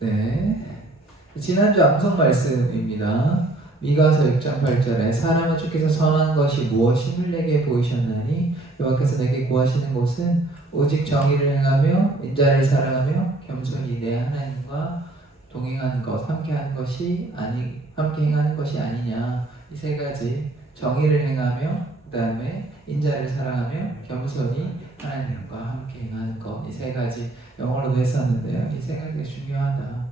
네. 지난주 암송 말씀입니다. 미가서 6장 8절에 사람은 주께서 선한 것이 무엇임을 내게 보이셨나니 여호와께서 내게 구하시는 것은 오직 정의를 행하며 인자를 사랑하며 겸손히 내 하나님과 동행하는 것, 함께 행하는 것이 아니냐. 이 세 가지, 정의를 행하며 그 다음에 인자를 사랑하며 겸손히 하나님과 함께 행하는 것, 이 세 가지 영어로도 했었는데요. 이 세 가지가 중요하다.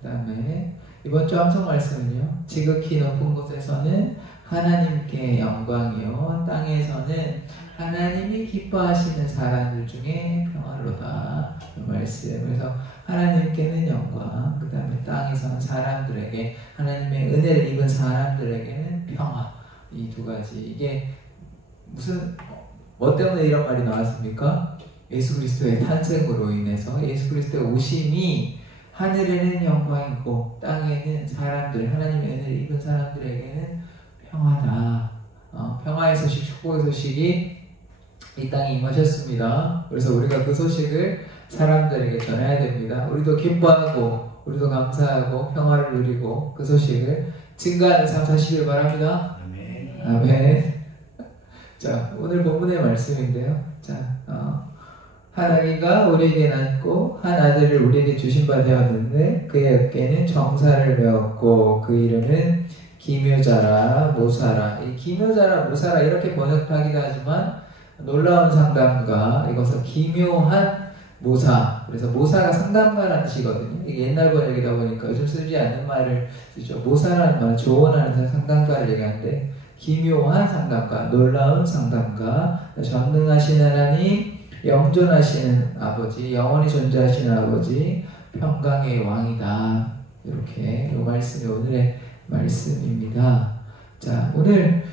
그 다음에 이번 주 암송 말씀은요, 지극히 높은 곳에서는 하나님께 영광이요 땅에서는 하나님이 기뻐하시는 사람들 중에 평화로다. 이 말씀. 그래서 하나님께는 영광, 그 다음에 땅에서는 사람들에게, 하나님의 은혜를 입은 사람들에게는 평화. 이 두 가지. 이게 뭐 때문에 이런 말이 나왔습니까? 예수 그리스도의 탄생으로 인해서 예수 그리스도의 오심이 하늘에는 영광이고 땅에는 사람들, 하나님의 은혜를 입은 사람들에게는 평화다. 평화의 소식, 축복의 소식이 이 땅에 임하셨습니다. 그래서 우리가 그 소식을 사람들에게 전해야 됩니다. 우리도 기뻐하고 우리도 감사하고 평화를 누리고 그 소식을 증거하는 삶 사시길 바랍니다. 아멘. 아멘. 자, 오늘 본문의 말씀인데요. 자, 한 아기가 우리에게 낳고 한 아들을 우리에게 주신 바 되었는데 그의 어깨에는 정사를 메었고 그 이름은 기묘자라 모사라. 이 기묘자라 모사라 이렇게 번역하기도 하지만 놀라운 상담가, 이것은 기묘한 모사. 그래서 모사가 상담가라는 뜻이거든요. 이게 옛날 번역이다 보니까 요즘 쓰지 않는 말을 쓰죠. 모사라는 말은 조언하는 상담가를 얘기하는데 기묘한 상담가, 놀라운 상담가, 전능하신 하나님, 영존하시는 아버지, 영원히 존재하시는 아버지, 평강의 왕이다. 이렇게 이 말씀이 오늘의 말씀입니다. 자, 오늘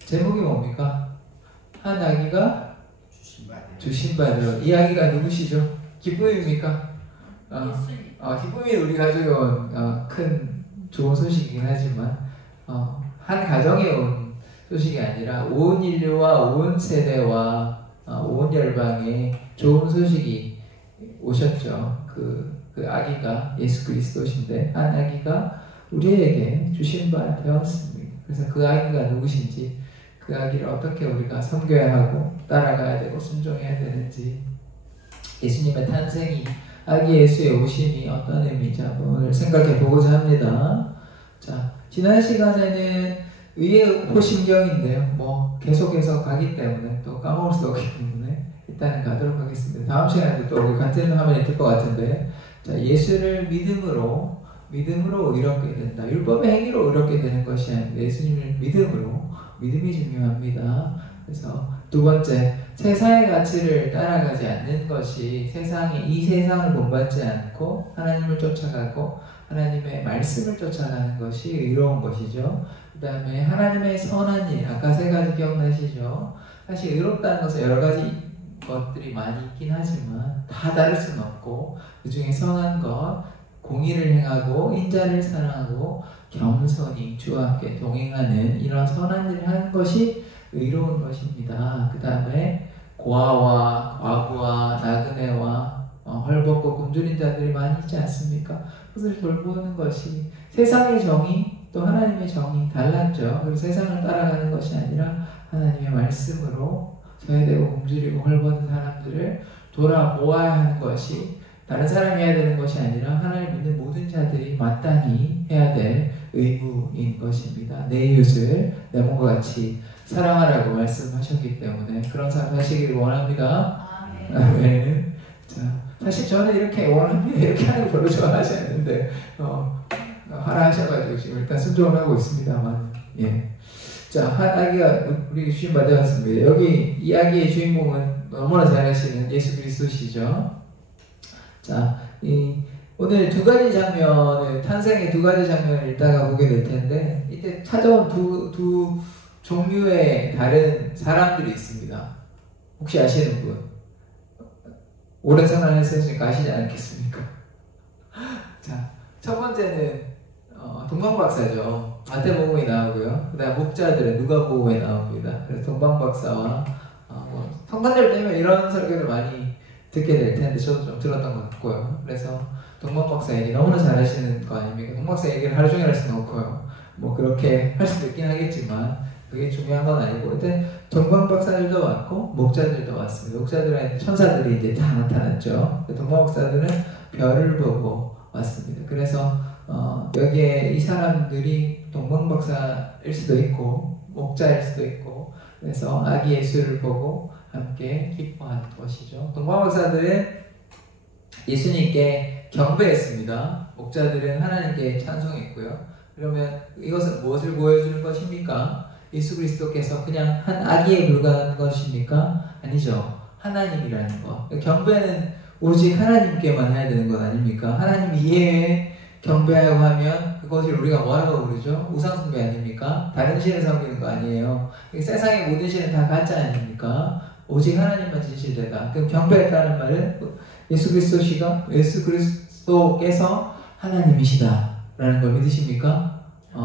제목이 뭡니까? 한 아기가 주신 바 되어. 이 아기가 누구시죠? 기쁨입니까? 기쁨이 우리 가족에 온 큰 좋은 소식이긴 하지만 한 가정에 온 소식이 아니라 온 인류와 온 세대와 온 열방에 좋은 소식이 오셨죠. 그 아기가 예수 그리스도신데 한 아기가 우리에게 주신 바 되었습니다. 그래서 그 아기가 누구신지, 그 아기를 어떻게 우리가 섬겨야 하고 따라가야 되고 순종해야 되는지, 예수님의 탄생이, 아기 예수의 오심이 어떤 의미인지 한번 오늘 생각해 보고자 합니다. 자, 지난 시간에는 의의 호심경인데요. 계속해서 가기 때문에 또 까먹을 수 없기 때문에 일단은 가도록 하겠습니다. 다음 시간에도 또 우리 같은 화면이 있을 것 같은데, 자, 예수를 믿음으로 의롭게 된다. 율법의 행위로 의롭게 되는 것이 아니고 예수님을 믿음이 중요합니다. 그래서 두 번째, 세상의 가치를 따라가지 않는 것이, 이 세상을 본받지 않고 하나님을 쫓아가고 하나님의 말씀을 쫓아가는 것이 의로운 것이죠. 그 다음에 하나님의 선한 일, 아까 세 가지 기억나시죠? 사실 의롭다는 것은 여러 가지 것들이 많이 있긴 하지만 다 다를 수는 없고, 그 중에 선한 것, 공의를 행하고 인자를 사랑하고 겸손히 주와 함께 동행하는 이런 선한 일을 하는 것이 의로운 것입니다. 그 다음에 고아와 과부와 나그네와 헐벗고 굶주린 자들이 많이 있지 않습니까? 그것을 돌보는 것이, 세상의 정의 또 하나님의 정의 달랐죠. 그리고 세상을 따라가는 것이 아니라 하나님의 말씀으로 소외되고 굶주리고 헐벗은 사람들을 돌아보아야 하는 것이, 다른 사람이 해야 되는 것이 아니라 하나님 믿는 모든 자들이 마땅히 해야 될 의무인 것입니다. 내 이웃을 내 몸과 같이 사랑하라고 말씀하셨기 때문에 그런 삶 하시길 원합니다. 아멘. 자, 사실 저는 이렇게 원합니다, 이렇게 하는 거 별로 좋아하지 않는데 하라 하셔가지고 지금 일단 순종을 하고 있습니다만, 예. 자, 한 아기가 우리 주신 바 되었습니다. 여기 이 아기의 주인공은 너무나 잘 아시는 예수 그리스도시죠. 자, 오늘 두 가지 장면을, 탄생의 두 가지 장면을 읽다가 보게 될 텐데, 이때 찾아온 두 종류의 다른 사람들이 있습니다. 혹시 아시는 분? 오랜 생활을 했으니까 아시지 않겠습니까? 자, 첫 번째는 동방박사죠. 마태복음에 나오고요. 그 다음 목자들은 누가복음에 나옵니다. 그래서 동방박사와 성탄절 때문에 이런 설교를 많이 듣게 될 텐데 저도 좀 들었던 것 같고요. 그래서 동방 박사 얘기 너무나 잘하시는 거 아닙니까? 동방 박사 얘기를 하루 종일 할 수는 없고요. 뭐 그렇게 할 수도 있긴 하겠지만 그게 중요한 건 아니고, 근데 동방 박사들도 왔고 목자들도 왔습니다. 목자들은 천사들이 이제 다 나타났죠. 동방 박사들은 별을 보고 왔습니다. 그래서 여기에 이 사람들이 동방 박사일 수도 있고 목자일 수도 있고, 그래서 아기 예수를 보고 함께 기뻐한 것이죠. 동방 박사들은 예수님께 경배했습니다. 목자들은 하나님께 찬송했고요. 그러면 이것은 무엇을 보여주는 것입니까? 예수 그리스도께서 그냥 한 아기에 불과한 것입니까? 아니죠. 하나님이라는 것. 경배는 오직 하나님께만 해야 되는 것 아닙니까? 하나님 이외에 경배하고 하면 그것을 우리가 뭐라고 부르죠? 우상숭배 아닙니까? 다른 신을 섬기는 거 아니에요. 세상의 모든 신은 다 가짜 아닙니까? 오직 하나님만 진실되다. 그럼 경배했다는 말은 예수 그리스도께서 하나님이시다 라는 걸 믿으십니까?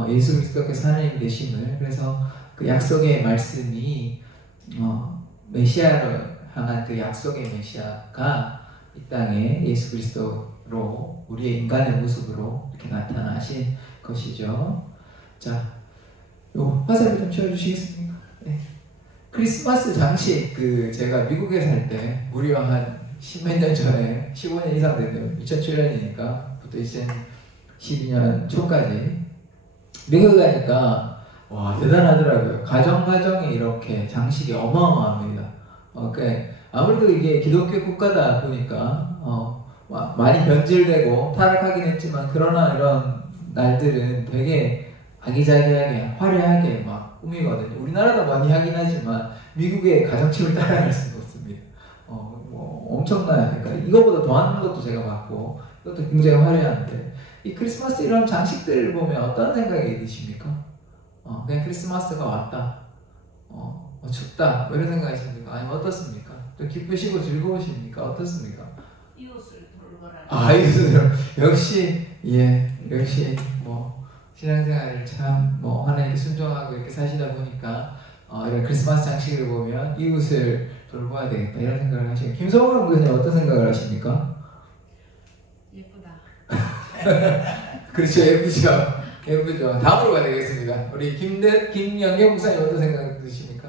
예수 그리스도께서 하나님 되심을. 그래서 그 약속의 말씀이 메시아로 향한 그 약속의 메시아가 이 땅에 예수 그리스도로 우리의 인간의 모습으로 이렇게 나타나신 것이죠. 자, 요 화살을 좀 치워주시겠습니까? 네. 크리스마스 장식, 제가 미국에 살 때 무려 한 10몇 년 전에, 15년 이상 됐네요. 2007년이니까 부터 2012년 초까지 미국에 가니까 와, 대단하더라고요. 가정에 이렇게 장식이 어마어마합니다. 아무래도 이게 기독교 국가다 보니까 많이 변질되고 타락하긴 했지만, 그러나 이런 날들은 되게 아기자기하게 화려하게 막 꾸미거든요. 우리나라도 많이 하긴 하지만 미국의 가정집을 따라갈 수가 없습니다. 엄청나요. 그러니까 이거보다 더 하는 것도 제가 봤고, 이것도 굉장히 화려한데, 이 크리스마스 이런 장식들을 보면 어떤 생각이 드십니까? 그냥 크리스마스가 왔다, 춥다, 뭐 이런 생각이십니까? 아니면 어떻습니까? 또 기쁘시고 즐거우십니까? 어떻습니까? 이웃을 돌보라. 이웃을 역시 신앙생활을 참 하나님께 순종하고 이렇게 사시다 보니까 이런 크리스마스 장식을 보면 이웃을 돌봐야 되겠다 이런 생각을 하시고, 김성훈 목사님 어떤 생각을 하십니까? 예쁘다. 그렇죠, 예쁘죠. 다음으로 가야 되겠습니다. 우리 김영경 목사님 어떤 생각 드십니까?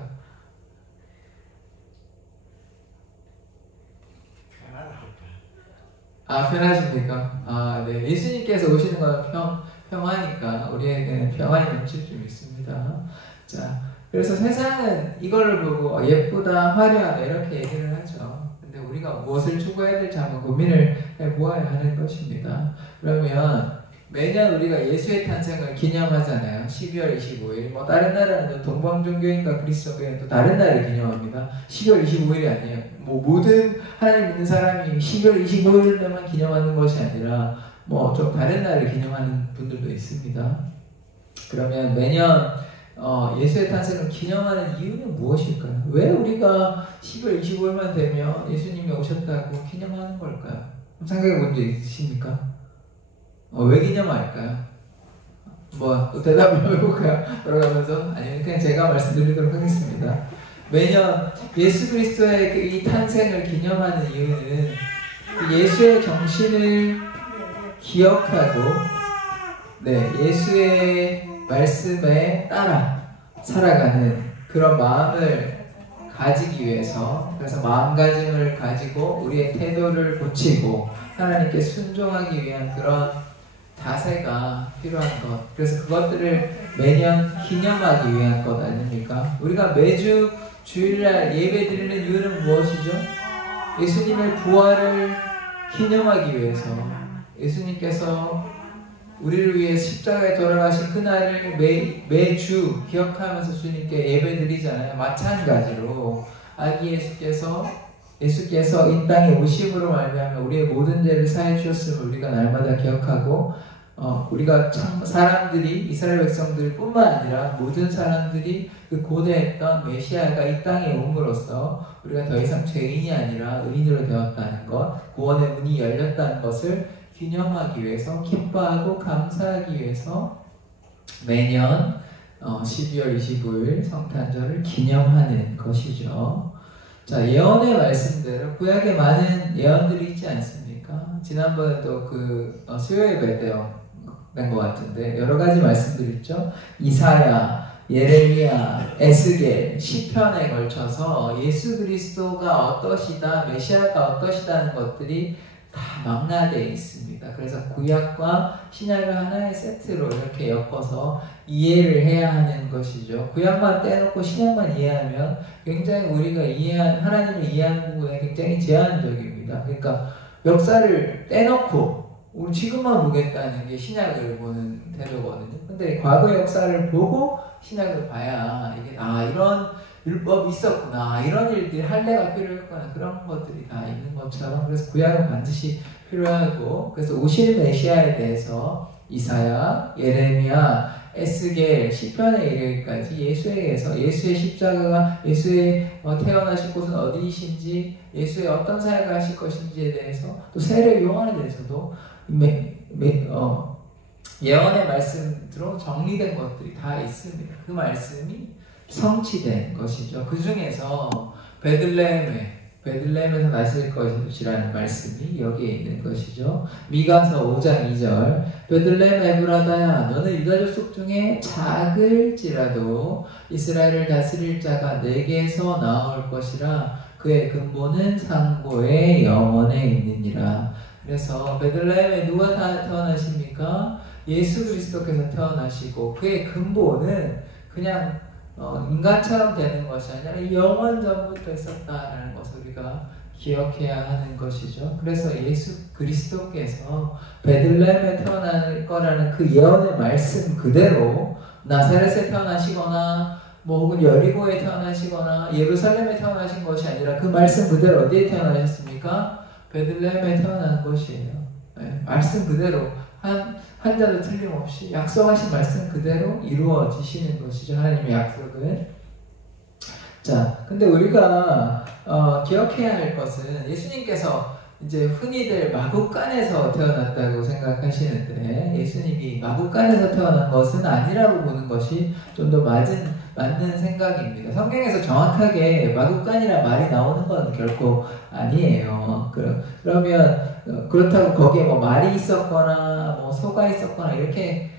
편하십니까? 네. 예수님께서 오시는 건 평화니까 우리에게는 평안이 넘칠 줄 믿습니다. 자, 그래서 세상은 이거를 보고 예쁘다, 화려하다 이렇게 얘기를 하죠. 근데 우리가 무엇을 추구해야 될지 한번 고민을 해보아야 하는 것입니다. 그러면 매년 우리가 예수의 탄생을 기념하잖아요. 12월 25일. 다른 나라는 동방종교인과 그리스도교회는 또 다른 날을 기념합니다. 12월 25일이 아니에요. 모든 하나님 믿는 사람이 12월 25일에만 기념하는 것이 아니라 좀 다른 날을 기념하는 분들도 있습니다. 그러면 매년 예수의 탄생을 기념하는 이유는 무엇일까요? 왜 우리가 12월 25일만 되면 예수님이 오셨다고 기념하는 걸까요? 생각해 본 적 있으십니까? 왜 기념할까요? 또 대답을 해볼까요? 돌아가면서? 아니면 그냥 제가 말씀드리도록 하겠습니다. 매년 예수 그리스도의 이 탄생을 기념하는 이유는 예수의 정신을 기억하고 예수의 말씀에 따라 살아가는 그런 마음을 가지기 위해서, 그래서 마음가짐을 가지고 우리의 태도를 고치고 하나님께 순종하기 위한 그런 자세가 필요한 것, 그래서 그것들을 매년 기념하기 위한 것 아닙니까? 우리가 매주 주일날 예배 드리는 이유는 무엇이죠? 예수님의 부활을 기념하기 위해서, 예수님께서 우리를 위해 십자가에 돌아가신 그날을 매주 기억하면서 주님께 예배 드리잖아요. 마찬가지로 아기 예수께서 이 땅에 오심으로 말미암아 우리의 모든 죄를 사해 주셨음을 우리가 날마다 기억하고, 우리가 사람들이, 이스라엘 백성들 뿐만 아니라 모든 사람들이 그 고대했던 메시아가 이 땅에 옴으로써 우리가 더 이상 죄인이 아니라 의인으로 되었다는 것, 구원의 문이 열렸다는 것을 기념하기 위해서, 기뻐하고 감사하기 위해서 매년 12월 25일 성탄절을 기념하는 것이죠. 자, 예언의 말씀대로 구약에 많은 예언들이 있지 않습니까? 지난번에도 수요 예배 때 된 것 같은데 여러 가지 말씀들이 있죠. 이사야, 예레미야, 에스겔, 시편에 걸쳐서 예수 그리스도가 어떠시다, 메시아가 어떠시다는 것들이 다 망라되어 있습니다. 그래서 구약과 신약을 하나의 세트로 이렇게 엮어서 이해를 해야 하는 것이죠. 구약만 떼놓고 신약만 이해하면 굉장히 우리가 하나님을 이해하는 부분에 굉장히 제한적입니다. 그러니까 역사를 떼놓고 우리 지금만 보겠다는 게 신약을 보는 태도거든요. 근데 과거 역사를 보고 신약을 봐야 이게 이런 율법이 있었구나, 이런 일들이 할례가 필요했구나, 그런 것들이 다 있는 것처럼, 그래서 구약은 반드시 필요하고, 그래서 오실 메시아에 대해서 이사야, 예레미야, 에스겔, 시편에 이르기까지 예수에게서 예수의 십자가가, 예수의 태어나실 곳은 어디이신지, 예수의 어떤 사역을 하실 것인지에 대해서, 또 세례 요한에 대해서도 예언의 말씀으로 정리된 것들이 다 있습니다. 그 말씀이 성취된 것이죠. 그 중에서 베들레헴에서 나실 것이라는 말씀이 여기에 있는 것이죠. 미가서 5장 2절 베들레헴 에브라다야 너는 유다 족속 중에 작을지라도 이스라엘을 다스릴 자가 내게서 나올 것이라 그의 근본은 상고의 영원에 있느니라. 그래서 베들레헴에 누가 태어나십니까? 예수 그리스도께서 태어나시고 그의 근본은 그냥 인간처럼 되는 것이 아니라 영원 전부터 있었다라는 것을 우리가 기억해야 하는 것이죠. 그래서 예수 그리스도께서 베들레헴에 태어날 거라는 그 예언의 말씀 그대로 나사렛에 태어나시거나 혹은 여리고에 태어나시거나 예루살렘에 태어나신 것이 아니라 그 말씀 그대로 어디에 태어나셨습니까? 베들레헴에 태어난 것이에요. 네, 말씀 그대로 한자도 틀림없이 약속하신 말씀 그대로 이루어지시는 것이죠. 하나님의 약속은. 자, 근데 우리가 기억해야 할 것은 예수님께서 이제 흔히들 마구간에서 태어났다고 생각하시는데 예수님이 마구간에서 태어난 것은 아니라고 보는 것이 좀 더 맞는 생각입니다. 성경에서 정확하게 마구간이라 말이 나오는 건 결코 아니에요. 그러면 그렇다고 거기에 말이 있었거나 소가 있었거나 이렇게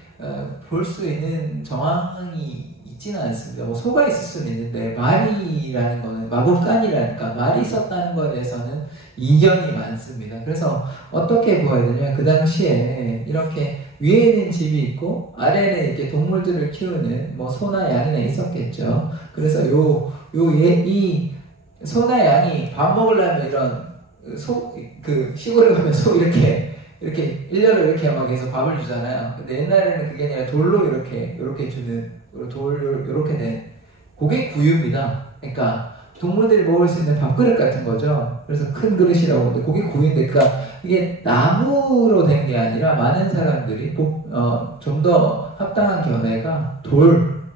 볼 수 있는 정황이 있지는 않습니다. 소가 있을 수는 있는데 말이라는 거는 마구간이라니까 말이 있었다는 것에 대해서는 이견이 많습니다. 그래서 어떻게 보아야 되냐면 그 당시에 이렇게 위에는 집이 있고 아래는 이렇게 동물들을 키우는 소나 양이나 있었겠죠. 그래서 이 소나 양이 밥 먹으려면 이런 시골에 가면 소 이렇게 일렬로 이렇게 막 해서 밥을 주잖아요. 근데 옛날에는 그게 아니라 돌로 이렇게 주는 이렇게 된 그게 구유입니다. 그러니까 동물들이 먹을 수 있는 밥그릇 같은 거죠. 그래서 큰 그릇이라고 하는데 그게 구유인데 이게 나무로 된 게 아니라 많은 사람들이 좀 더 합당한 견해가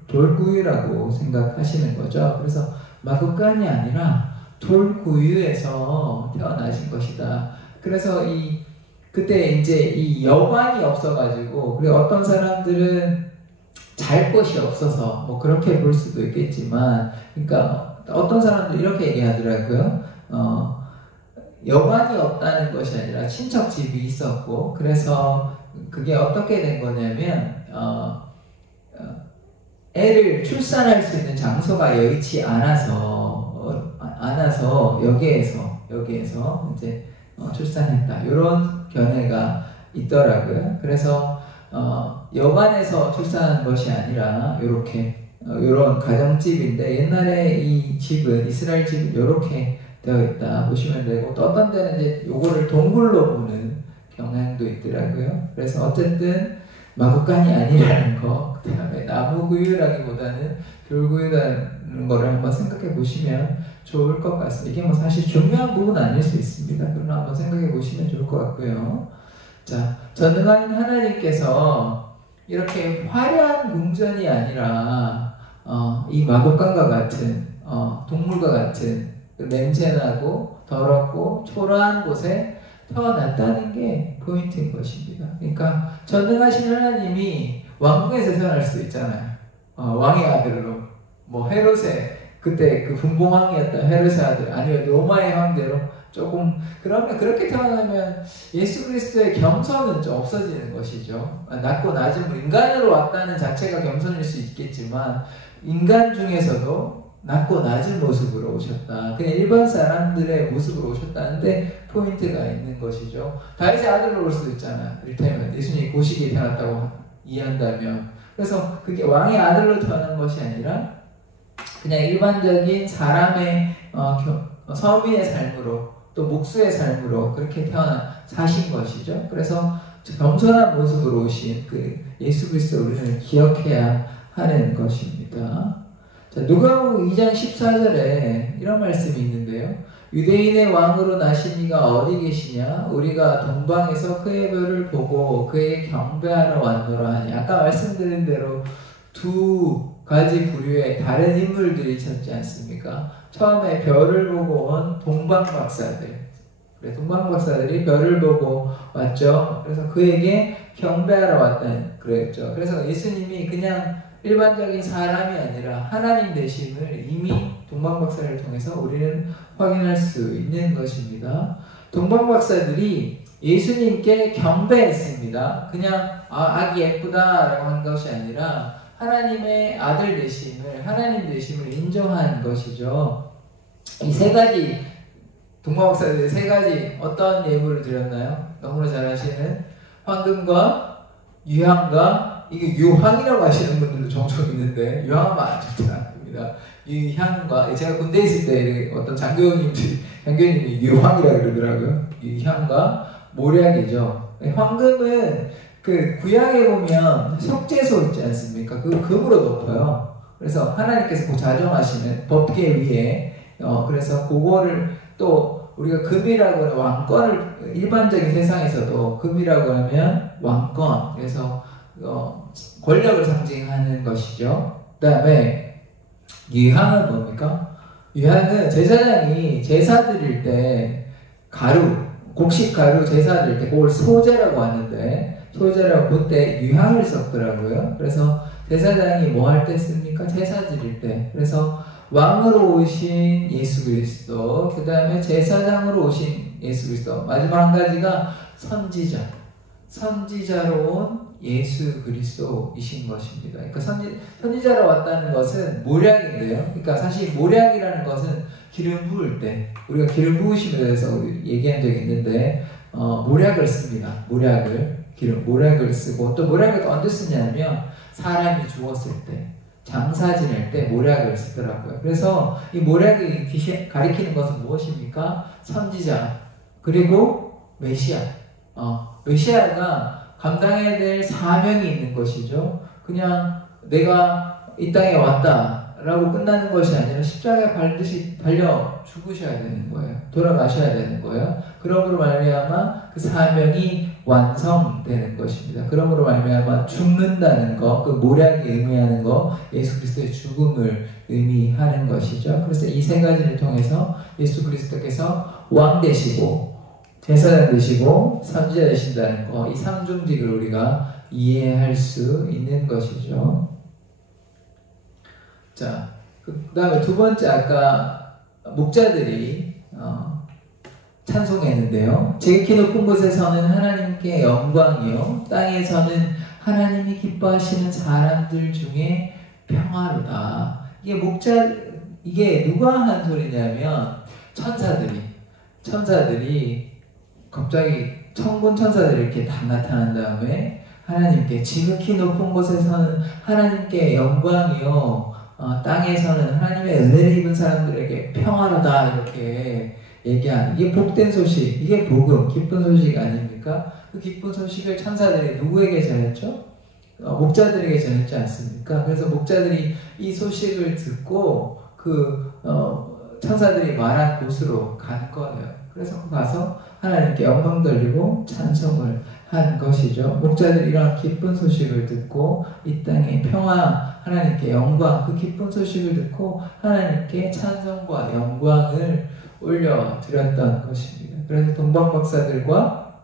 돌구유라고 생각하시는 거죠. 그래서 마구간이 아니라 돌구유에서 태어나신 것이다. 그래서 그때 이제 이 여관이 없어가지고 그리고 어떤 사람들은 잘 곳이 없어서 그렇게 볼 수도 있겠지만 그러니까 어떤 사람들 이렇게 얘기하더라고요. 여관이 없다는 것이 아니라 친척 집이 있었고 그래서 그게 어떻게 된 거냐면 애를 출산할 수 있는 장소가 여의치 않아서 여기에서 이제 출산했다 이런 견해가 있더라고요. 그래서 여관에서 출산한 것이 아니라 이런 가정집인데 옛날에 이 집은 이스라엘 집은 이렇게 되어 있다 보시면 되고 또 어떤 데는 이제 요거를 동굴로 보는 경향도 있더라고요. 그래서 어쨌든 마구간이 아니라는 거, 그 다음에 나무구유라기보다는 돌구유라는 거를 한번 생각해 보시면 좋을 것 같습니다. 이게 사실 중요한 부분은 아닐 수 있습니다. 그러나 한번 생각해 보시면 좋을 것 같고요. 자, 전능한 하나님께서 이렇게 화려한 궁전이 아니라 이 마구간과 같은 동물과 같은 냄새나고 더럽고 초라한 곳에 태어났다는 게 포인트인 것입니다. 그러니까 전능하신 하나님이 왕궁에서 태어날 수도 있잖아요. 왕의 아들로 헤롯의 그때 그 분봉왕이었던 헤롯의 아들 아니면 로마의 황제로 조금 그러면 그렇게 태어나면 예수 그리스도의 겸손은 좀 없어지는 것이죠. 낮고 낮은 인간으로 왔다는 자체가 겸손일 수 있겠지만 인간 중에서도 낮고 낮은 모습으로 오셨다. 그냥 일반 사람들의 모습으로 오셨다는데 포인트가 있는 것이죠. 다윗의 아들로 올 수도 있잖아. 이를테면 예수님이 고시기에 태어났다고 이해한다면 그래서 그게 왕의 아들로 태어난 것이 아니라 그냥 일반적인 사람의 서민의 삶으로 또 목수의 삶으로 그렇게 사신 것이죠. 그래서 겸손한 모습으로 오신 그 예수 그리스도를 우리는 기억해야 하는 것입니다. 자, 누가복음 2장 14절에 이런 말씀이 있는데요. 유대인의 왕으로 나신 이가 어디 계시냐? 우리가 동방에서 그의 별을 보고 그에게 경배하러 왔노라 하니. 아까 말씀드린 대로 두 가지 부류의 다른 인물들이 있었지 않습니까? 처음에 별을 보고 온 동방박사들. 그래, 동방박사들이 별을 보고 왔죠. 그래서 그에게 경배하러 왔다는 그랬죠. 그래서 예수님이 그냥 일반적인 사람이 아니라 하나님 되심을 이미 동방박사를 통해서 우리는 확인할 수 있는 것입니다. 동방박사들이 예수님께 경배했습니다. 그냥 아기 예쁘다라고 한 것이 아니라 하나님의 아들 되심을, 하나님 되심을 인정한 것이죠. 이 세 가지, 동방박사들이 세 가지 어떤 예물을 드렸나요? 너무나 잘 아시는 황금과 유향과, 이게 유황이라고 하시는 분들도 종종 있는데 유황은 안 좋지 않습니다. 유향과, 제가 군대에 있을 때 어떤 장교님이 유황이라고 그러더라고요. 유향과 모략이죠. 황금은 그 구약에 보면 속죄소 있지 않습니까? 그 금으로 덮어요. 그래서 하나님께서 그 자정하시는 법계 위에 그래서 그거를 또 우리가 금이라고 하는 왕권을 일반적인 세상에서도 금이라고 하면 왕권, 그래서 권력을 상징하는 것이죠. 그 다음에 유향은 뭡니까? 유향은 제사장이 제사 드릴 때 가루, 곡식 가루 제사 드릴 때 그걸 소제라고 하는데 소제라고 그때 유향을 썼더라고요. 그래서 제사장이 뭐 할 때 씁니까? 제사 드릴 때. 그래서 왕으로 오신 예수 그리스도, 그 다음에 제사장으로 오신 예수 그리스도, 마지막 한 가지가 선지자로 온 예수 그리스도이신 것입니다. 그러니까 선지자로 왔다는 것은 모략인데요. 그러니까 사실 모략이라는 것은 기름 부을 때, 우리가 기름 부으심에 대해서 얘기한 적이 있는데 모략을 씁니다. 모략을 쓰고, 또 모략을 또 언제 쓰냐면 사람이 죽었을 때, 장사 지낼 때 모략을 쓰더라고요. 그래서 이 모략이 가리키는 것은 무엇입니까? 선지자, 그리고 메시아. 메시아가 감당해야 될 사명이 있는 것이죠. 그냥 내가 이 땅에 왔다라고 끝나는 것이 아니라 십자가에 반드시 달려 죽으셔야 되는 거예요. 돌아가셔야 되는 거예요. 그러므로 말미암아 그 사명이 완성되는 것입니다. 그러므로 말미암아 죽는다는 것, 그 모략이 의미하는 것, 예수 그리스도의 죽음을 의미하는 것이죠. 그래서 이 세 가지를 통해서 예수 그리스도께서 왕 되시고 제사장 되시고 선지자 되신다는 것, 이 삼중직을 우리가 이해할 수 있는 것이죠. 자, 그 다음에 두 번째, 아까 목자들이 찬송했는데요. 제일 높은 곳에서는 하나님께 영광이요, 땅에서는 하나님이 기뻐하시는 사람들 중에 평화로다. 이게 누가 한 소리냐면 천사들이 갑자기 천군 천사들이 이렇게 다 나타난 다음에 하나님께 지극히 높은 곳에서는 하나님께 영광이요, 땅에서는 하나님의 은혜를 입은 사람들에게 평화로다, 이렇게 얘기하는, 이게 복된 소식, 이게 복음, 기쁜 소식 아닙니까? 그 기쁜 소식을 천사들이 누구에게 전했죠? 목자들에게 전했지 않습니까? 그래서 목자들이 이 소식을 듣고 천사들이 말한 곳으로 간 거예요. 그래서 가서 하나님께 영광 돌리고 찬송을 한 것이죠. 목자들이 이런 기쁜 소식을 듣고 이 땅에 평화, 하나님께 영광, 그 기쁜 소식을 듣고 하나님께 찬송과 영광을 올려드렸던 것입니다. 그래서 동방박사들과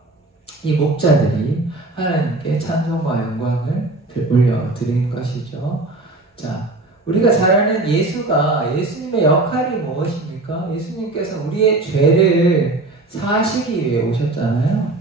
이 목자들이 하나님께 찬송과 영광을 올려드린 것이죠. 자, 우리가 잘 아는 예수님의 역할이 무엇입니까? 예수님께서 우리의 죄를 사시기 위해 오셨잖아요.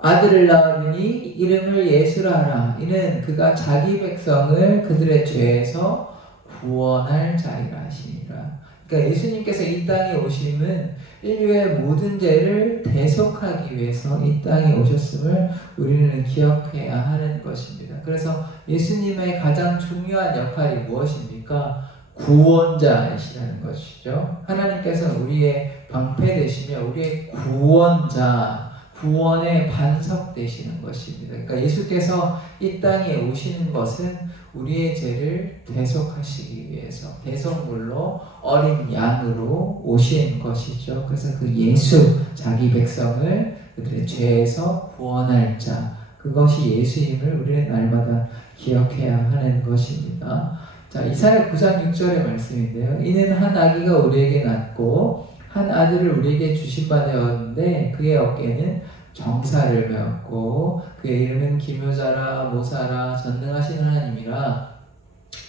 아들을 낳으니 이름을 예수라 하라. 이는 그가 자기 백성을 그들의 죄에서 구원할 자이라 하시니라. 그러니까 예수님께서 이 땅에 오심은 인류의 모든 죄를 대속하기 위해서 이 땅에 오셨음을 우리는 기억해야 하는 것입니다. 그래서 예수님의 가장 중요한 역할이 무엇입니까? 구원자이시라는 것이죠. 하나님께서 우리의 방패 되시며 우리의 구원자, 구원의 반석 되시는 것입니다. 그러니까 예수께서 이 땅에 오시는 것은 우리의 죄를 대속하시기 위해서 대속물로 어린 양으로 오신 것이죠. 그래서 그 예수, 자기 백성을 그들의 죄에서 구원할 자, 그것이 예수임을 우리는 날마다 기억해야 하는 것입니다. 자, 이사야 9장 6절의 말씀인데요. 이는 한 아기가 우리에게 낳고 한 아들을 우리에게 주신 바 되었는데 그의 어깨는 정사를 메었고 그의 이름은 기묘자라 모사라 전능하신 하나님이라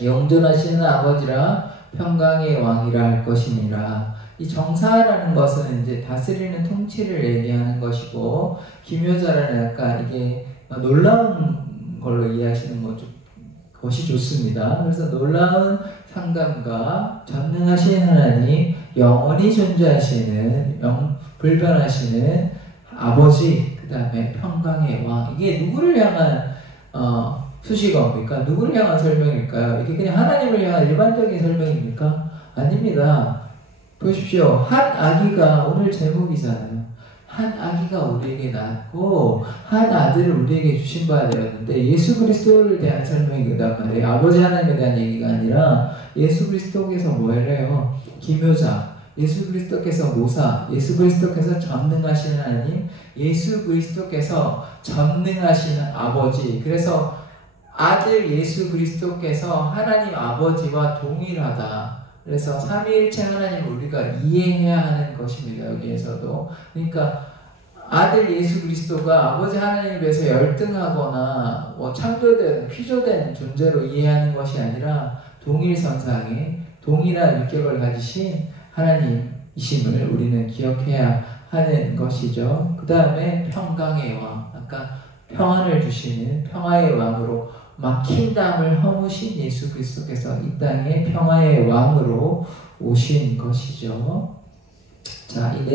영존하시는 아버지라 평강의 왕이라 할 것이니라. 이 정사라는 것은 이제 다스리는 통치를 얘기하는 것이고 기묘자라는 약간 이게 놀라운 걸로 이해하시는 것이 좋습니다. 그래서 놀라운 상감과 전능하신 하나님, 영원히 존재하시는 불변하시는 아버지, 그 다음에 평강의 왕. 이게 누구를 향한 수식어입니까? 누구를 향한 설명일까요? 이게 그냥 하나님을 향한 일반적인 설명입니까? 아닙니다. 보십시오. 한 아기가 오늘 제목이잖아요. 한 아기가 우리에게 낳고 한 아들을 우리에게 주신 바 되었는데 예수 그리스도를 대한 설명이란 말이에요. 아버지 하나님에 대한 얘기가 아니라 예수 그리스도께서 뭐래요? 기묘자, 예수 그리스도께서 모사, 예수 그리스도께서 전능하신 하나님, 예수 그리스도께서 전능하신 아버지. 그래서 아들 예수 그리스도께서 하나님 아버지와 동일하다. 그래서 삼위일체 하나님을 우리가 이해해야 하는 것입니다. 여기에서도. 그러니까 아들 예수 그리스도가 아버지 하나님에 비해서 열등하거나 창조된, 피조된 존재로 이해하는 것이 아니라 동일선상에 동일한 위격을 가지신 하나님이심을 우리는 기억해야 하는 것이죠. 그 다음에 평강의 왕, 아까 평안을 주시는 평화의 왕으로 막힌 담을 허무신 예수 그리스도께서 이 땅에 평화의 왕으로 오신 것이죠. 자, 이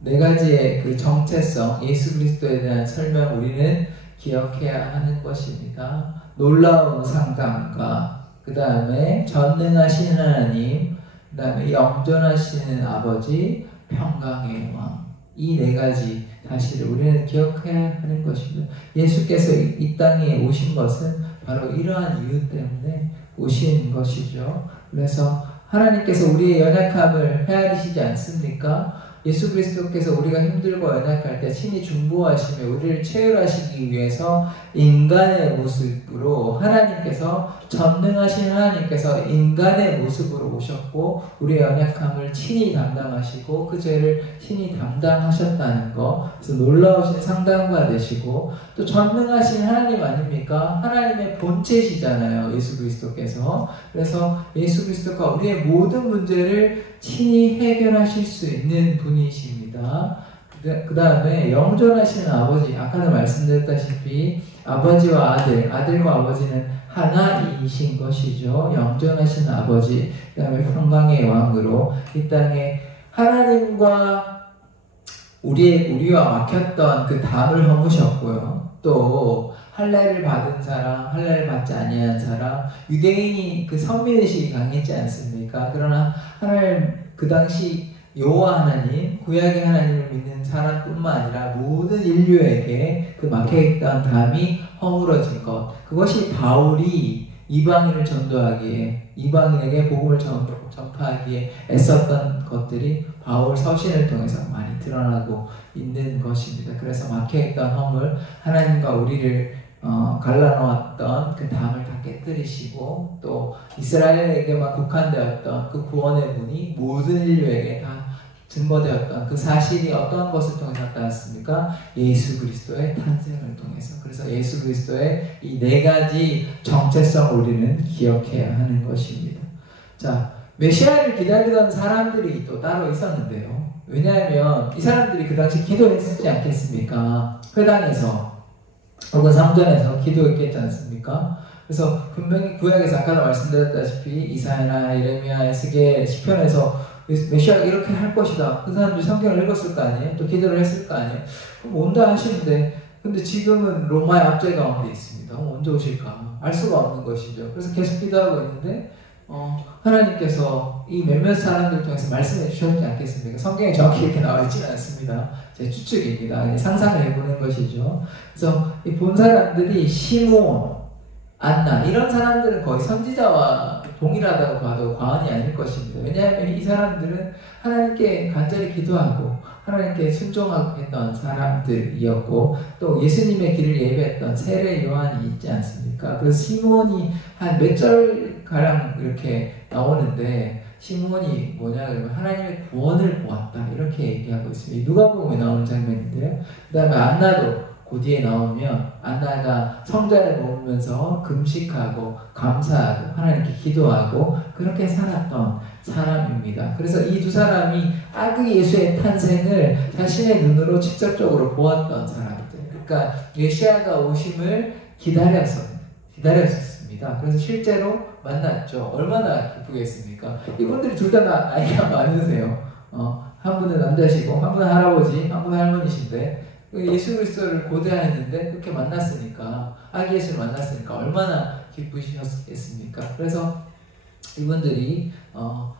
네 가지의 그 정체성, 예수 그리스도에 대한 설명 우리는 기억해야 하는 것입니다. 놀라운 상감과 그 다음에 전능하신 하나님, 그 다음에 영존하시는 아버지, 평강의 왕. 이 네 가지 사실을 우리는 기억해야 하는 것입니다. 예수께서 이 땅에 오신 것은 바로 이러한 이유 때문에 오신 것이죠. 그래서 하나님께서 우리의 연약함을 헤아리시지 않습니까? 예수 그리스도께서 우리가 힘들고 연약할 때 친히 중보하시며 우리를 체휼하시기 위해서 인간의 모습으로 하나님께서 전능하신 하나님께서 인간의 모습으로 오셨고 우리의 연약함을 친히 담당하시고 그 죄를 친히 담당하셨다는 것. 그래서 놀라우신 상담가 되시고 또 전능하신 하나님 아닙니까? 하나님의 본체시잖아요. 예수 그리스도께서. 그래서 예수 그리스도가 우리의 모든 문제를 친히 해결하실 수 있는 분이십니다. 그 다음에 영존하시는 아버지, 아까도 말씀드렸다시피 아버지와 아들과 아버지는 하나이신 것이죠. 영존하시는 아버지, 그 다음에 평강의 왕으로 이 땅에 하나님과 우리와 막혔던 그 담을 허무셨고요. 또 할례를 받은 사람, 할례를 받지 아니한 사람, 유대인이 그 선민의식이 강했지 않습니까? 그러나 하나님 그 당시 여호와 하나님, 구약의 하나님을 믿는 사람뿐만 아니라 모든 인류에게 그 막혀있던 담이 허물어진 것. 그것이 바울이 이방인을 전도하기에, 이방인에게 복음을 전파하기에 애썼던 것들이 바울 서신을 통해서 많이 드러나고 있는 것입니다. 그래서 막혀있던 허물, 하나님과 우리를 갈라놓았던 그 담을 다 깨뜨리시고 또 이스라엘에게만 국한되었던 그 구원의 문이 모든 인류에게 다 증거되었던 그 사실이 어떤 것을 통해서 나타났습니까? 예수 그리스도의 탄생을 통해서. 그래서 예수 그리스도의 이 네 가지 정체성을 우리는 기억해야 하는 것입니다. 자, 메시아를 기다리던 사람들이 또 따로 있었는데요. 왜냐하면 이 사람들이 그 당시 기도했지 않겠습니까? 회당에서 혹은 성전에서 기도했겠지 않습니까? 그래서 분명히 구약에서 아까도 말씀드렸다시피 이사야나 예레미야, 에스겔, 시편에서 메시아가 이렇게 할 것이다. 그 사람들이 성경을 읽었을 거 아니에요? 또 기도를 했을 거 아니에요? 그럼 온다 하시는데 근데 지금은 로마의 압제 가운데 있습니다. 언제 오실까? 알 수가 없는 것이죠. 그래서 계속 기도하고 있는데 하나님께서 이 몇몇 사람들 통해서 말씀해 주셨지 않겠습니까? 성경에 정확히 이렇게 나와 있지는 않습니다. 제 추측입니다. 상상을 해보는 것이죠. 그래서 이 본 사람들이 시므온, 안나 이런 사람들은 거의 선지자와 동일하다고 봐도 과언이 아닐 것입니다. 왜냐하면 이 사람들은 하나님께 간절히 기도하고 하나님께 순종했던 사람들이었고 또 예수님의 길을 예배했던 세례 요한이 있지 않습니까? 그래서 시므온이 한 몇 절가량 이렇게 나오는데 시므온이 뭐냐 그러면 하나님의 구원을 보았다 이렇게 얘기하고 있습니다. 누가복음에 나오는 장면인데요. 그 다음에 안나도 그 뒤에 나오면 안나가 성전에 머물면서 금식하고 감사하고 하나님께 기도하고 그렇게 살았던 사람입니다. 그래서 이 두 사람이 아그 예수의 탄생을 자신의 눈으로 직접적으로 보았던 사람들. 그러니까 메시아가 오심을 기다렸었습니다. 그래서 실제로 만났죠. 얼마나 기쁘겠습니까? 이분들이 둘 다 나이가 많으세요. 한 분은 남자시고 한 분은 할아버지, 한 분은 할머니신데 예수 그리스도를 고대하였는데 그렇게 만났으니까 아기 예수를 만났으니까 얼마나 기쁘셨겠습니까? 그래서 이분들이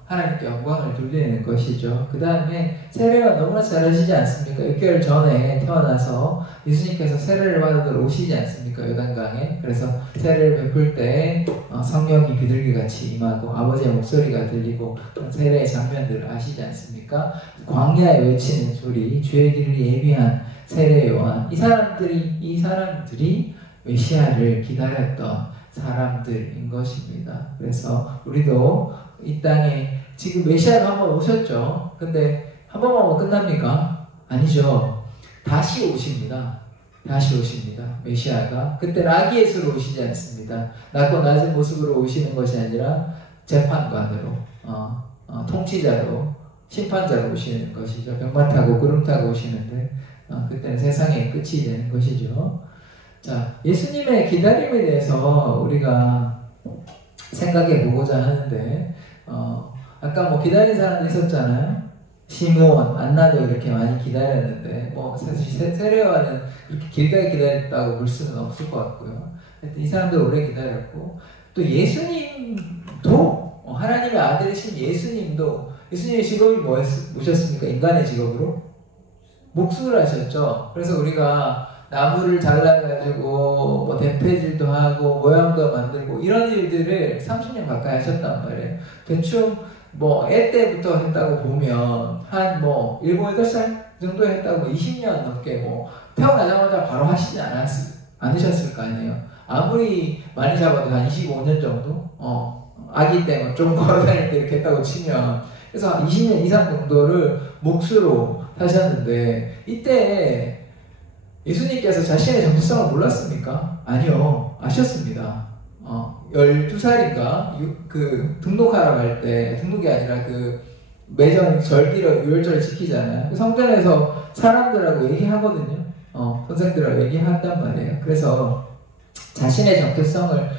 하나님께 영광을 돌리는 것이죠. 그 다음에 세례가 너무나 잘 아시지 않습니까? 6개월 전에 태어나서 예수님께서 세례를 받으러 오시지 않습니까? 요단강에. 그래서 세례를 베풀 때 성령이 비둘기같이 임하고 아버지의 목소리가 들리고 세례의 장면들을 아시지 않습니까? 광야에 외치는 소리, 주의 길을 예비한 세례 요한. 이 사람들이 메시아를 기다렸던 사람들인 것입니다. 그래서 우리도 이 땅에 지금 메시아가 한번 오셨죠. 근데 한 번만 오면 끝납니까? 아니죠. 다시 오십니다. 메시아가. 그때는 아기 예수로 오시지 않습니다. 낮고 낮은 모습으로 오시는 것이 아니라 재판관으로, 통치자로, 심판자로 오시는 것이죠. 병마 타고 구름 타고 오시는데 그때는 세상의 끝이 되는 것이죠. 자, 예수님의 기다림에 대해서 우리가 생각해 보고자 하는데 아까 뭐 기다린 사람도 있었잖아요. 시므온, 안나도 이렇게 많이 기다렸는데 사실 세례요한은 이렇게 길게 기다렸다고 볼 수는 없을 것 같고요. 이 사람들 오래 기다렸고 또 예수님도 하나님의 아들이신 예수님의 직업이 뭐셨습니까? 인간의 직업으로? 목수를 하셨죠. 그래서 우리가 나무를 잘라가지고 뭐 대패질도 하고 모양도 만들고 이런 일들을 30년 가까이 하셨단 말이에요. 대충 애 때부터 했다고 보면 한 7, 8살 정도 했다고 20년 넘게 태어나자마자 바로 하시지 않으셨을 거 아니에요. 아무리 많이 잡아도 한 25년 정도? 아기 때 좀 걸어다닐 때 이렇게 했다고 치면 그래서 한 20년 이상 정도를 목수로 사셨는데 이때 예수님께서 자신의 정체성을 몰랐습니까? 아니요. 아셨습니다. 12살인가? 등록하러 갈 때, 등록이 아니라 매년 절기로 유월절을 지키잖아요. 성전에서 사람들하고 얘기하거든요. 선생들하고 얘기한단 말이에요. 그래서 자신의 정체성을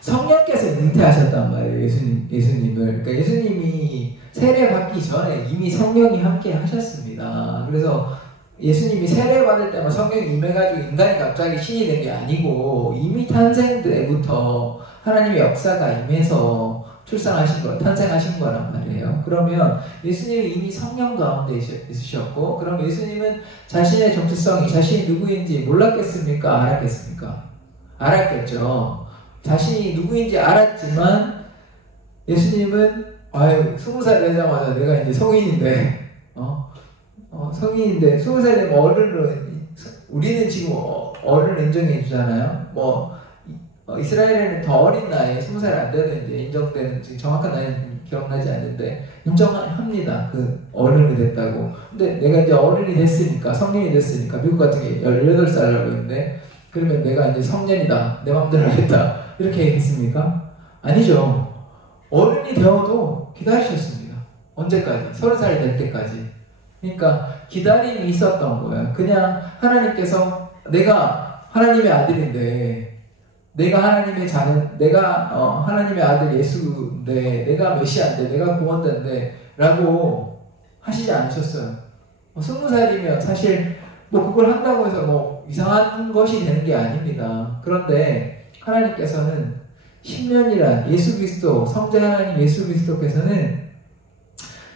성령께서 잉태하셨단 말이에요. 예수님을. 그러니까 예수님이 세례받기 전에 이미 성령이 함께 하셨습니다. 그래서 예수님이 세례 받을 때만 성령이 임해가지고 인간이 갑자기 신이 된 게 아니고 이미 탄생 때부터 하나님의 역사가 임해서 탄생하신 거란 말이에요. 그러면 예수님이 이미 성령 가운데 있으셨고, 그럼 예수님은 자신의 정체성이 자신이 누구인지 몰랐겠습니까? 알았겠습니까? 알았겠죠. 자신이 누구인지 알았지만 예수님은 20살 되자마자 내가 이제 성인인데 20살 되면 어른으로 우리는 지금 어른을 인정해 주잖아요. 이스라엘에는 더 어린 나이에 20살 안 되는 이제 인정되는 정확한 나이는 기억나지 않는데 인정합니다. 그 어른이 됐다고. 근데 내가 이제 어른이 됐으니까, 성년이 됐으니까, 미국 같은 게 18살이라고 했는데, 그러면 내가 이제 성년이다, 내 마음대로 하겠다, 이렇게 얘기했습니까? 아니죠. 어른이 되어도 기다리셨습니다. 언제까지? 30살이 될 때까지. 그러니까 기다림이 있었던 거예요. 그냥 하나님께서, 내가 하나님의 아들인데, 내가 하나님의 자는, 내가 하나님의 아들 예수인데, 내가 메시아인데, 내가 구원자인데 라고 하시지 않으셨어요. 20살이면 사실 뭐 그걸 한다고 해서 뭐 이상한 것이 되는 게 아닙니다. 그런데 하나님께서는 10년이란 예수 그리스도, 성자 하나님 예수 그리스도께서는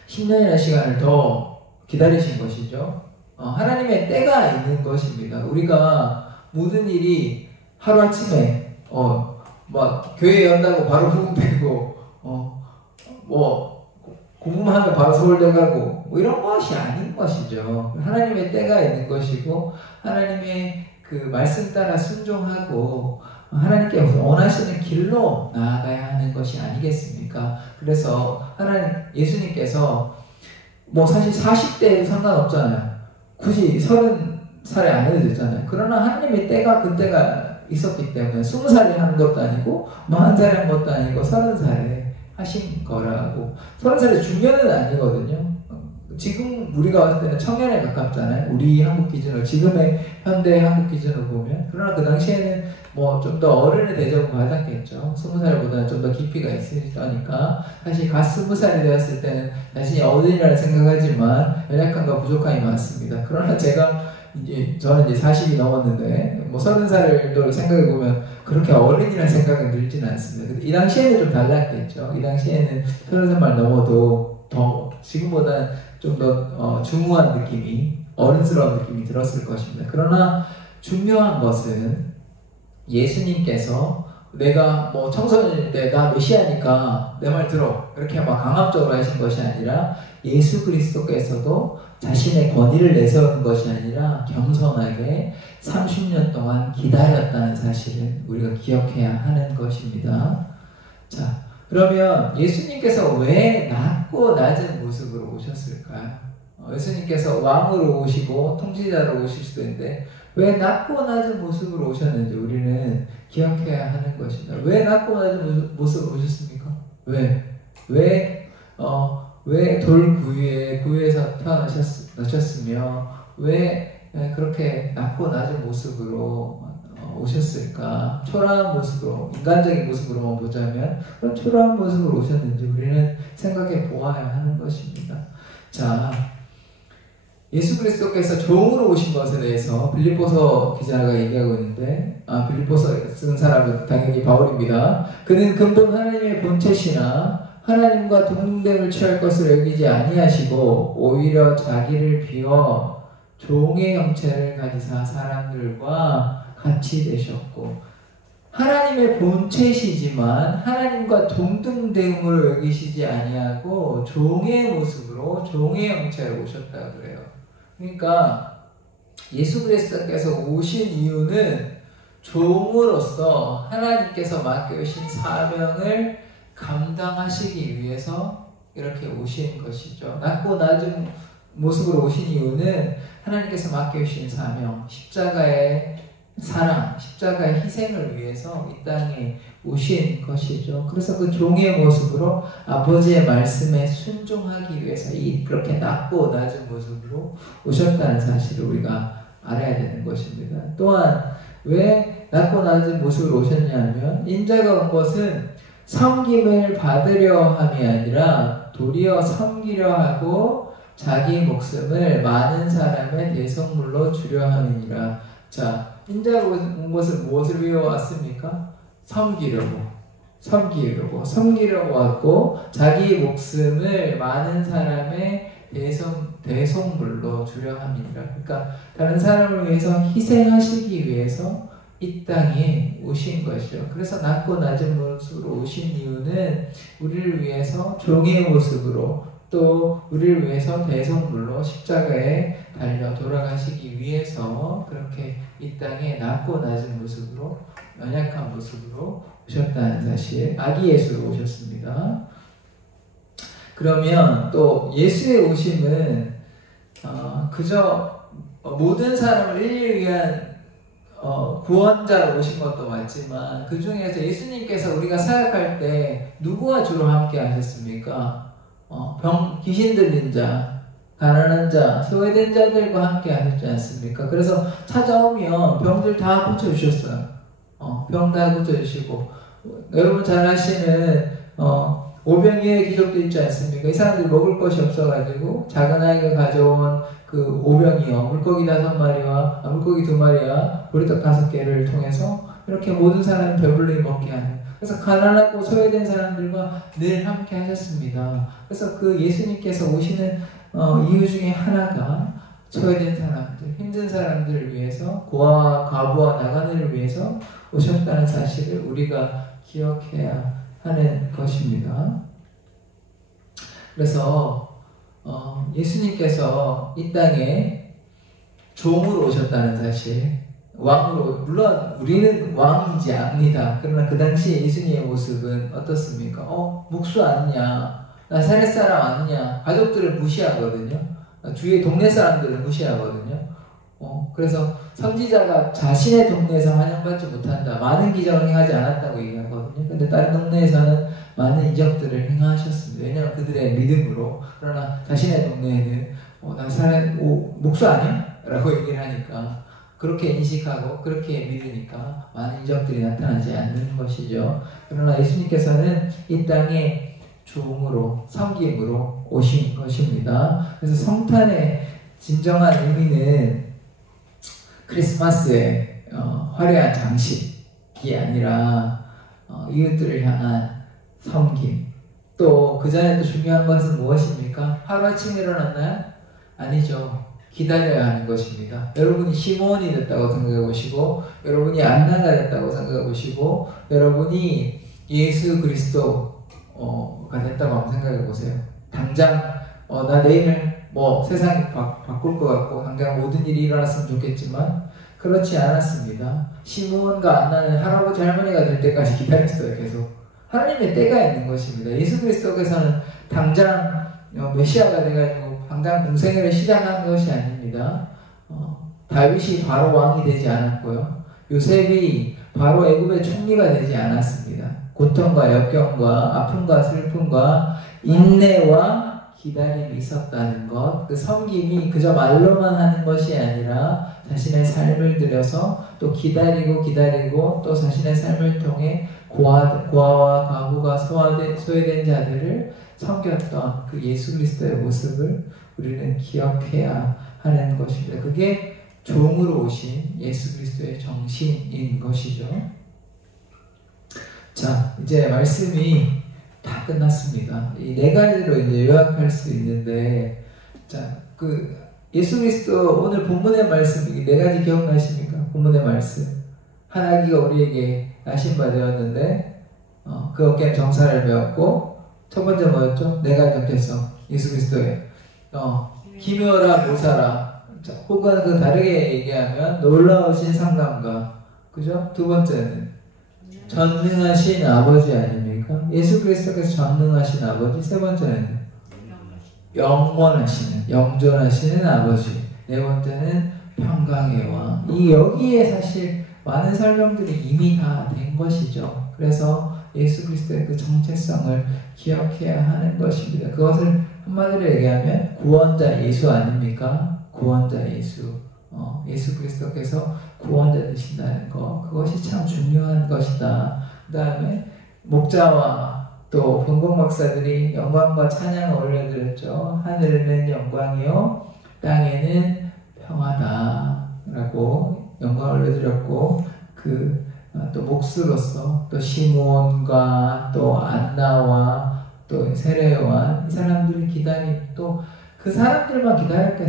10년이라는 시간을 더 기다리신 것이죠. 하나님의 때가 있는 것입니다. 우리가 모든 일이 하루아침에 막 교회 연다고 바로 부흥되고 뭐 공부하면 바로 서울대 가고 뭐 이런 것이 아닌 것이죠. 하나님의 때가 있는 것이고 하나님의 그 말씀 따라 순종하고 하나님께서 원하시는 길로 나아가야 하는 것이 아니겠습니까? 그래서 하나님 예수님께서 뭐 사실 40대에도 상관없잖아요. 굳이 30살에 안 해도 되잖아요. 그러나 하나님의 때가 그때가 있었기 때문에 20살에 하는 것도 아니고 40살에 한 것도 아니고 30살에 하신 거라고. 30살이 중년은 아니거든요. 지금 우리가 봤을 때는 청년에 가깝잖아요. 우리 한국 기준으로, 지금의 현대 한국 기준으로 보면. 그러나 그 당시에는 뭐 좀 더 어른의 대접을 받았겠죠. 20살보다는 좀 더 깊이가 있으니까. 사실 갓 20살이 되었을 때는 자신이 어른이라는 생각하지만 연약함과 부족함이 많습니다. 그러나 저는 이제 40이 넘었는데, 뭐 30살을 생각해보면 그렇게 어른이라는 생각은 들지는 않습니다. 근데 이 당시에는 좀 달랐겠죠. 이 당시에는 30살 넘어도 더, 지금보다는 좀 더 중후한 느낌이, 어른스러운 느낌이 들었을 것입니다. 그러나 중요한 것은 예수님께서 내가 뭐 청소년일 때 나 메시아니까 내 말 들어, 이렇게 막 강압적으로 하신 것이 아니라 예수 그리스도께서도 자신의 권위를 내세우는 것이 아니라 겸손하게 30년 동안 기다렸다는 사실을 우리가 기억해야 하는 것입니다. 자, 그러면 예수님께서 왜 낮고 낮은 모습으로 오셨을까요? 예수님께서 왕으로 오시고 통치자로 오실 수도 있는데 왜 낮고 낮은 모습으로 오셨는지 우리는 기억해야 하는 것입니다. 왜 낮고 낮은 모습으로 오셨습니까? 왜 구유에서 태어나셨으며 왜 그렇게 낮고 낮은 모습으로 오셨을까? 초라한 모습으로, 인간적인 모습으로만 보자면 그런 초라한 모습으로 오셨는지 우리는 생각해 보아야 하는 것입니다. 자, 예수 그리스도께서 종으로 오신 것에 대해서 빌립보서 기자가 얘기하고 있는데, 빌립보서 쓴 사람은 당연히 바울입니다. 그는 근본 하나님의 본체시나 하나님과 동등됨을 취할 것을 여기지 아니하시고 오히려 자기를 비워 종의 형체를 가지사 사람들과 같이 되셨고, 하나님의 본체시지만 하나님과 동등됨을 여기시지 아니하고 종의 모습으로 종의 형체로 오셨다고 그래요. 그러니까 예수 그리스도께서 오신 이유는 종으로서 하나님께서 맡겨주신 사명을 감당하시기 위해서 이렇게 오신 것이죠. 낮고 낮은 모습으로 오신 이유는 하나님께서 맡겨주신 사명, 십자가의 사랑, 십자가의 희생을 위해서 이 땅에 오신 것이죠. 그래서 그 종의 모습으로 아버지의 말씀에 순종하기 위해서 그렇게 낮고 낮은 모습으로 오셨다는 사실을 우리가 알아야 되는 것입니다. 또한 왜 낮고 낮은 모습으로 오셨냐면 인자가 온 것은 섬김을 받으려 함이 아니라 도리어 섬기려 하고 자기 목숨을 많은 사람의 대속물로 주려 함이니라. 자, 인자가 온 것은 무엇을 위해 왔습니까? 섬기려고 왔고 자기 목숨을 많은 사람의 대속물로 주려 함이니라. 그러니까 다른 사람을 위해서 희생하시기 위해서 이 땅에 오신 것이죠. 그래서 낮고 낮은 모습으로 오신 이유는 우리를 위해서 종의 모습으로 또 우리를 위해서 대속물로 십자가에 달려 돌아가시기 위해서 그렇게 이 땅에 낮고 낮은 모습으로, 연약한 모습으로 오셨다는 사실, 아기 예수로 오셨습니다. 그러면 또 예수의 오심은 그저 모든 사람을 인류를 위한 구원자로 오신 것도 맞지만 그 중에서 예수님께서 우리가 사역할 때 누구와 주로 함께 하셨습니까? 귀신 들린 자, 가난한 자, 소외된 자들과 함께 하셨지 않습니까? 그래서 찾아오면 병들 다 고쳐주셨어요. 병 다 고쳐주시고, 여러분 잘 아시는 오병이의 기적도 있지 않습니까? 이 사람들이 먹을 것이 없어가지고 작은 아이가 가져온 그 오병이어 물고기 5마리와 물고기 2마리와 보리떡 5개를 통해서 이렇게 모든 사람이 배불리 먹게 하는, 그래서 가난하고 소외된 사람들과 늘 함께 하셨습니다. 그래서 그 예수님께서 오시는 이유 중에 하나가 소외된 사람들, 힘든 사람들을 위해서, 고아와 과부와 나그네를 위해서 오셨다는 사실을 우리가 기억해야 하는 것입니다. 그래서 예수님께서 이 땅에 종으로 오셨다는 사실, 왕으로, 물론 우리는 왕이지 압니다. 그러나 그 당시 예수님의 모습은 어떻습니까? 목수 아니냐, 나사렛 사람 아니냐, 가족들을 무시하거든요. 주위의 동네 사람들을 무시하거든요. 그래서 선지자가 자신의 동네에서 환영받지 못한다, 많은 기적을 행하지 않았다고 얘기하거든요. 근데 다른 동네에서는 많은 이적들을 행하셨습니다. 왜냐하면 그들의 믿음으로. 그러나 자신의 동네에는 나사렛 목수 아니야? 라고 얘기를 하니까, 그렇게 인식하고 그렇게 믿으니까 많은 이적들이 나타나지 않는 것이죠. 그러나 예수님께서는 이 땅에 종으로, 섬김으로 오신 것입니다. 그래서 성탄의 진정한 의미는 크리스마스의 화려한 장식이 아니라 이웃들을 향한 섬김. 또 그 전에 또 중요한 것은 무엇입니까? 하루아침에 일어났나요? 아니죠. 기다려야 하는 것입니다. 여러분이 시므온이 됐다고 생각해 보시고, 여러분이 안나가 됐다고 생각해 보시고, 여러분이 예수 그리스도가 됐다고 한번 생각해 보세요. 당장 나 내일 세상이 바꿀 것 같고 당장 모든 일이 일어났으면 좋겠지만 그렇지 않았습니다. 시므온과 안나는 할아버지 할머니가 될 때까지 기다렸어요. 계속 하나님의 때가 있는 것입니다. 예수 그리스도께서는 당장 메시아가 돼가지고 당장 공생애를 시작한 것이 아닙니다. 다윗이 바로 왕이 되지 않았고요. 요셉이 바로 애굽의 총리가 되지 않았습니다. 고통과 역경과 아픔과 슬픔과 인내와 기다림이 있었다는 것, 그 섬김이 그저 말로만 하는 것이 아니라 자신의 삶을 들여서 또 기다리고 또 자신의 삶을 통해 고아와 과부가 소외된 자들을 섬겼던 그 예수 그리스도의 모습을 우리는 기억해야 하는 것입니다. 그게 종으로 오신 예수 그리스도의 정신인 것이죠. 자, 이제 말씀이 다 끝났습니다. 이 4가지로 이제 요약할 수 있는데, 자, 예수 그리스도 오늘 본문의 말씀, 이 4가지 기억나십니까? 본문의 말씀. 한 아기가 우리에게 나신 바 되었는데, 그 어깨에 정사를 메었고, 첫 번째 뭐였죠? 4가지 정체성. 예수 그리스도의 기묘라 모사라. 자, 혹은 그 다르게 얘기하면 놀라우신 상담가. 그죠? 두 번째는 전능하신 아버지 아닙니까? 예수 그리스도께서 전능하신 아버지. 세 번째는 영존하시는 아버지. 네 번째는 평강의 왕. 여기에 사실 많은 설명들이 이미 다 된 것이죠. 그래서 예수 그리스도의 그 정체성을 기억해야 하는 것입니다. 그것을 한마디로 얘기하면 구원자 예수 아닙니까? 구원자 예수. 예수 그리스도께서 구원자 되신다는 것, 그것이 참 중요한 것이다. 그 다음에 목자와 또 본공 박사들이 영광과 찬양을 올려드렸죠. 하늘에는 영광이요 땅에는 평화다 라고 영광을 올려드렸고, 또 목수로서 또 시므온과 또 안나와 또 세례요한, 이 사람들이 기다림, 또 그 사람들만 기다렸겠어요.